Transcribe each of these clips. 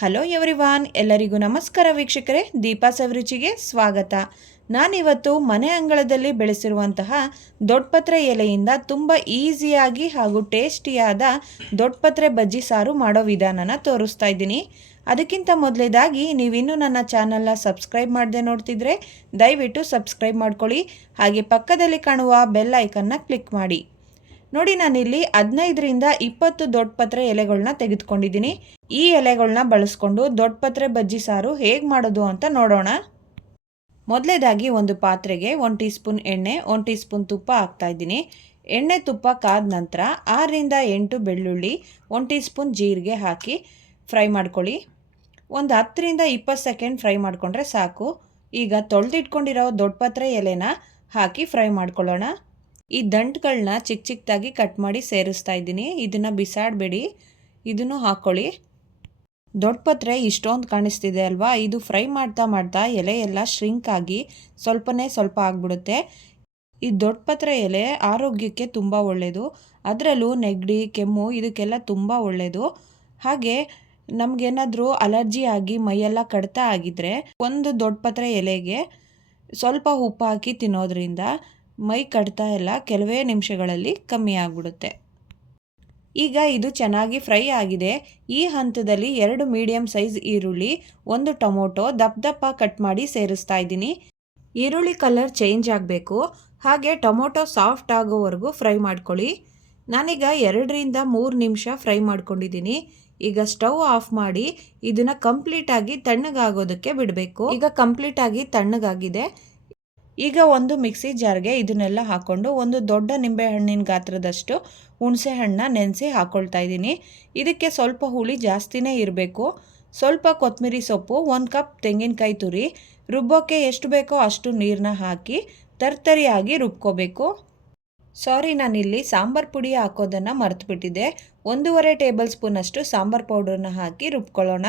Hello everyone ಎಲ್ಲರಿಗೂ ನಮಸ್ಕಾರ ವೀಕ್ಷಕರೇ, ದೀಪಾ ಸವರುಚಿಗೆ ಸ್ವಾಗತ. ನಾನಿವತ್ತು ಮನೆ ಅಂಗಳದಲ್ಲಿ ಬೆಳೆಸಿರುವಂತಹ ದೊಡ್ಡಪತ್ರೆ ಎಲೆಯಿಂದ ತುಂಬ ಈಸಿಯಾಗಿ ಹಾಗೂ ಟೇಸ್ಟಿಯಾದ ದೊಡ್ಡಪತ್ರೆ ಬಜ್ಜಿ ಸಾರು ಮಾಡೋ ವಿಧಾನನ ತೋರಿಸ್ತಾ ಇದ್ದೀನಿ. ಅದಕ್ಕಿಂತ ಮೊದಲೇದಾಗಿ ನೀವಿನ್ನೂ ನನ್ನ ಚಾನಲ್ನ ಸಬ್ಸ್ಕ್ರೈಬ್ ಮಾಡದೆ ನೋಡ್ತಿದ್ರೆ ದಯವಿಟ್ಟು ಸಬ್ಸ್ಕ್ರೈಬ್ ಮಾಡ್ಕೊಳ್ಳಿ. ಹಾಗೆ ಪಕ್ಕದಲ್ಲಿ ಕಾಣುವ ಬೆಲ್ ಐಕನ್ನ ಕ್ಲಿಕ್ ಮಾಡಿ. ನೋಡಿ, ನಾನಿಲ್ಲಿ ಹದಿನೈದರಿಂದ ಇಪ್ಪತ್ತು ದೊಡ್ಡಪತ್ರೆ ಎಲೆಗಳನ್ನ ತೆಗೆದುಕೊಂಡಿದ್ದೀನಿ. ಈ ಎಲೆಗಳನ್ನ ಬಳಸ್ಕೊಂಡು ದೊಡ್ಡಪತ್ರೆ ಬಜ್ಜಿ ಸಾರು ಹೇಗೆ ಮಾಡೋದು ಅಂತ ನೋಡೋಣ. ಮೊದಲೇದಾಗಿ ಒಂದು ಪಾತ್ರೆಗೆ ಒಂದು ಟೀ ಸ್ಪೂನ್ ಎಣ್ಣೆ, ಒಂದು ಟೀ ಸ್ಪೂನ್ ತುಪ್ಪ ಹಾಕ್ತಾ ಇದ್ದೀನಿ. ಎಣ್ಣೆ, ತುಪ್ಪ ಕಾದ ನಂತರ ಆರರಿಂದ ಎಂಟು ಬೆಳ್ಳುಳ್ಳಿ, ಒಂದು ಟೀ ಸ್ಪೂನ್ ಜೀರಿಗೆ ಹಾಕಿ ಫ್ರೈ ಮಾಡ್ಕೊಳ್ಳಿ. ಒಂದು ಹತ್ತರಿಂದ ಇಪ್ಪತ್ತು ಸೆಕೆಂಡ್ ಫ್ರೈ ಮಾಡಿಕೊಂಡ್ರೆ ಸಾಕು. ಈಗ ತೊಳೆದಿಟ್ಕೊಂಡಿರೋ ದೊಡ್ಡಪತ್ರೆ ಎಲೆನ ಹಾಕಿ ಫ್ರೈ ಮಾಡ್ಕೊಳ್ಳೋಣ. ಈ ದಂಟುಗಳನ್ನ ಚಿಕ್ಕ ಚಿಕ್ಕದಾಗಿ ಕಟ್ ಮಾಡಿ ಸೇರಿಸ್ತಾ ಇದ್ದೀನಿ. ಇದನ್ನು ಬಿಸಾಡಬೇಡಿ. ಇದನ್ನು ಹಾಕ್ಕೊಳ್ಳಿ ದೊಡ್ಡ ಪತ್ರೆ ಇಷ್ಟೊಂದು ಕಾಣಿಸ್ತಿದೆ ಅಲ್ವಾ? ಇದು ಫ್ರೈ ಮಾಡ್ತಾ ಮಾಡ್ತಾ ಎಲೆ ಎಲ್ಲ ಶ್ರಿಂಕ್ ಆಗಿ ಸ್ವಲ್ಪನೇ ಸ್ವಲ್ಪ ಆಗಿಬಿಡುತ್ತೆ. ಈ ದೊಡ್ಡ ಪತ್ರೆ ಎಲೆ ಆರೋಗ್ಯಕ್ಕೆ ತುಂಬ ಒಳ್ಳೆಯದು ಅದರಲ್ಲೂ ನೆಗಡಿ, ಕೆಮ್ಮು ಇದಕ್ಕೆಲ್ಲ ತುಂಬ ಒಳ್ಳೆಯದು ಹಾಗೆ ನಮಗೇನಾದರೂ ಅಲರ್ಜಿ ಆಗಿ ಮೈಯೆಲ್ಲ ಕಡಿತ ಆಗಿದ್ದರೆ ಒಂದು ದೊಡ್ಡ ಪತ್ರೆ ಎಲೆಗೆ ಸ್ವಲ್ಪ ಉಪ್ಪು ಹಾಕಿ ತಿನ್ನೋದ್ರಿಂದ ಮೈ ಕಟ್ತಾ ಎಲ್ಲ ಕೆಲವೇ ನಿಮಿಷಗಳಲ್ಲಿ ಕಮ್ಮಿ ಆಗಿಬಿಡುತ್ತೆ. ಈಗ ಇದು ಚೆನ್ನಾಗಿ ಫ್ರೈ ಆಗಿದೆ. ಈ ಹಂತದಲ್ಲಿ ಎರಡು ಮೀಡಿಯಂ ಸೈಜ್ ಈರುಳ್ಳಿ, ಒಂದು ಟೊಮೊಟೊ ದಪ್ಪ ದಪ್ಪ ಕಟ್ ಮಾಡಿ ಸೇರಿಸ್ತಾ ಇದ್ದೀನಿ. ಈರುಳ್ಳಿ ಕಲರ್ ಚೇಂಜ್ ಆಗಬೇಕು. ಹಾಗೆ ಟೊಮೊಟೊ ಸಾಫ್ಟ್ ಆಗೋವರೆಗೂ ಫ್ರೈ ಮಾಡ್ಕೊಳ್ಳಿ. ನಾನೀಗ ಎರಡರಿಂದ ಮೂರು ನಿಮಿಷ ಫ್ರೈ ಮಾಡ್ಕೊಂಡಿದ್ದೀನಿ. ಈಗ ಸ್ಟವ್ ಆಫ್ ಮಾಡಿ ಇದನ್ನು ಕಂಪ್ಲೀಟಾಗಿ ತಣ್ಣಗಾಗೋದಕ್ಕೆ ಬಿಡಬೇಕು. ಈಗ ಕಂಪ್ಲೀಟಾಗಿ ತಣ್ಣಗಾಗಿದೆ. ಈಗ ಒಂದು ಮಿಕ್ಸಿ ಜಾರ್ಗೆ ಇದನ್ನೆಲ್ಲ ಹಾಕ್ಕೊಂಡು ಒಂದು ದೊಡ್ಡ ನಿಂಬೆಹಣ್ಣಿನ ಗಾತ್ರದಷ್ಟು ಹುಣಸೆ ಹಣ್ಣನ್ನ ನೆನೆಸಿ ಹಾಕ್ಕೊಳ್ತಾ ಇದ್ದೀನಿ. ಇದಕ್ಕೆ ಸ್ವಲ್ಪ ಹುಳಿ ಜಾಸ್ತಿನೇ ಇರಬೇಕು. ಸ್ವಲ್ಪ ಕೊತ್ತಂಬರಿ ಸೊಪ್ಪು, ಒಂದು ಕಪ್ ತೆಂಗಿನಕಾಯಿ ತುರಿ ರುಬ್ಬೋಕ್ಕೆ ಎಷ್ಟು ಬೇಕೋ ಅಷ್ಟು ನೀರನ್ನ ಹಾಕಿ ತರ್ತರಿಯಾಗಿ ರುಬ್ಕೋಬೇಕು. ಸಾರಿ, ನಾನಿಲ್ಲಿ ಸಾಂಬಾರ್ ಪುಡಿ ಹಾಕೋದನ್ನು ಮರೆತುಬಿಟ್ಟಿದ್ದೆ. ಒಂದೂವರೆ ಟೇಬಲ್ ಸ್ಪೂನಷ್ಟು ಸಾಂಬಾರ್ ಪೌಡರ್ನ ಹಾಕಿ ರುಬ್ಕೊಳ್ಳೋಣ.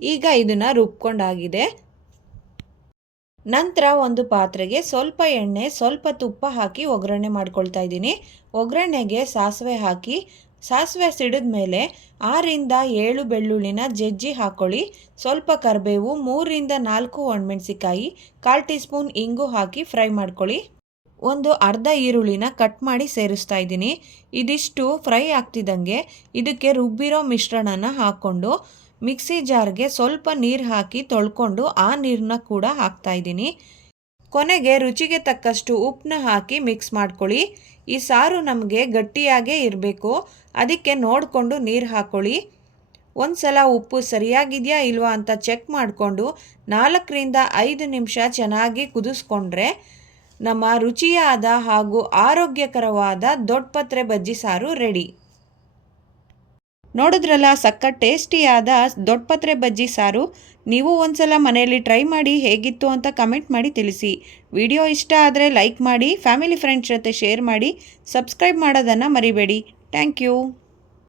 ಈಗ ಇದನ್ನು ರುಬ್ಕೊಂಡಾಗಿದೆ. ನಂತರ ಒಂದು ಪಾತ್ರೆಗೆ ಸ್ವಲ್ಪ ಎಣ್ಣೆ, ಸ್ವಲ್ಪ ತುಪ್ಪ ಹಾಕಿ ಒಗ್ಗರಣೆ ಮಾಡ್ಕೊಳ್ತಾ ಇದ್ದೀನಿ. ಒಗ್ಗರಣೆಗೆ ಸಾಸಿವೆ ಹಾಕಿ, ಸಾಸಿವೆ ಸಿಡಿದ ಮೇಲೆ ಆರಿಂದ ಏಳು ಬೆಳ್ಳುಳ್ಳಿನ ಜಜ್ಜಿ ಹಾಕ್ಕೊಳ್ಳಿ ಸ್ವಲ್ಪ ಕರಿಬೇವು, ಮೂರಿಂದ ನಾಲ್ಕು ಒಣಮೆಣಸಿಕಾಯಿ ಕಾಲು ಟೀ ಸ್ಪೂನ್ ಇಂಗು ಹಾಕಿ ಫ್ರೈ ಮಾಡ್ಕೊಳ್ಳಿ. ಒಂದು ಅರ್ಧ ಈರುಳ್ಳಿನ ಕಟ್ ಮಾಡಿ ಸೇರಿಸ್ತಾ ಇದ್ದೀನಿ. ಇದಿಷ್ಟು ಫ್ರೈ ಆಗ್ತಿದ್ದಂಗೆ ಇದಕ್ಕೆ ರುಬ್ಬಿರೋ ಮಿಶ್ರಣನ ಹಾಕ್ಕೊಂಡು ಮಿಕ್ಸಿ ಜಾರ್ಗೆ ಸ್ವಲ್ಪ ನೀರು ಹಾಕಿ ತೊಳ್ಕೊಂಡು ಆ ನೀರನ್ನ ಕೂಡ ಹಾಕ್ತಾ ಇದ್ದೀನಿ. ಕೊನೆಗೆ ರುಚಿಗೆ ತಕ್ಕಷ್ಟು ಉಪ್ಪನ್ನ ಹಾಕಿ ಮಿಕ್ಸ್ ಮಾಡ್ಕೊಳ್ಳಿ. ಈ ಸಾರು ನಮಗೆ ಗಟ್ಟಿಯಾಗೇ ಇರಬೇಕು. ಅದಕ್ಕೆ ನೋಡಿಕೊಂಡು ನೀರು ಹಾಕ್ಕೊಳ್ಳಿ ಒಂದು ಸಲ ಉಪ್ಪು ಸರಿಯಾಗಿದೆಯಾ ಇಲ್ವಾ ಅಂತ ಚೆಕ್ ಮಾಡಿಕೊಂಡು ನಾಲ್ಕರಿಂದ ಐದು ನಿಮಿಷ ಚೆನ್ನಾಗಿ ಕುದಿಸ್ಕೊಂಡ್ರೆ ನಮ್ಮ ರುಚಿಯಾದ ಹಾಗೂ ಆರೋಗ್ಯಕರವಾದ ದೊಡ್ಡಪತ್ರೆ ಬಜ್ಜಿ ಸಾರು ರೆಡಿ. ನೋಡಿದ್ರಲ್ಲ ಸಕ್ಕ ಟೇಸ್ಟಿಯಾದ ದೊಡ್ಡಪತ್ರೆ ಬಜ್ಜಿ ಸಾರು. ನೀವು ಒಂದ್ಸಲ ಮನೆಯಲ್ಲಿ ಟ್ರೈ ಮಾಡಿ ಹೇಗಿತ್ತು ಅಂತ ಕಮೆಂಟ್ ಮಾಡಿ ತಿಳಿಸಿ. ವಿಡಿಯೋ ಇಷ್ಟ ಆದರೆ ಲೈಕ್ ಮಾಡಿ, ಫ್ಯಾಮಿಲಿ ಫ್ರೆಂಡ್ಸ್ ಜೊತೆ ಶೇರ್ ಮಾಡಿ, ಸಬ್ಸ್ಕ್ರೈಬ್ ಮಾಡೋದನ್ನು ಮರಿಬೇಡಿ. Thank you.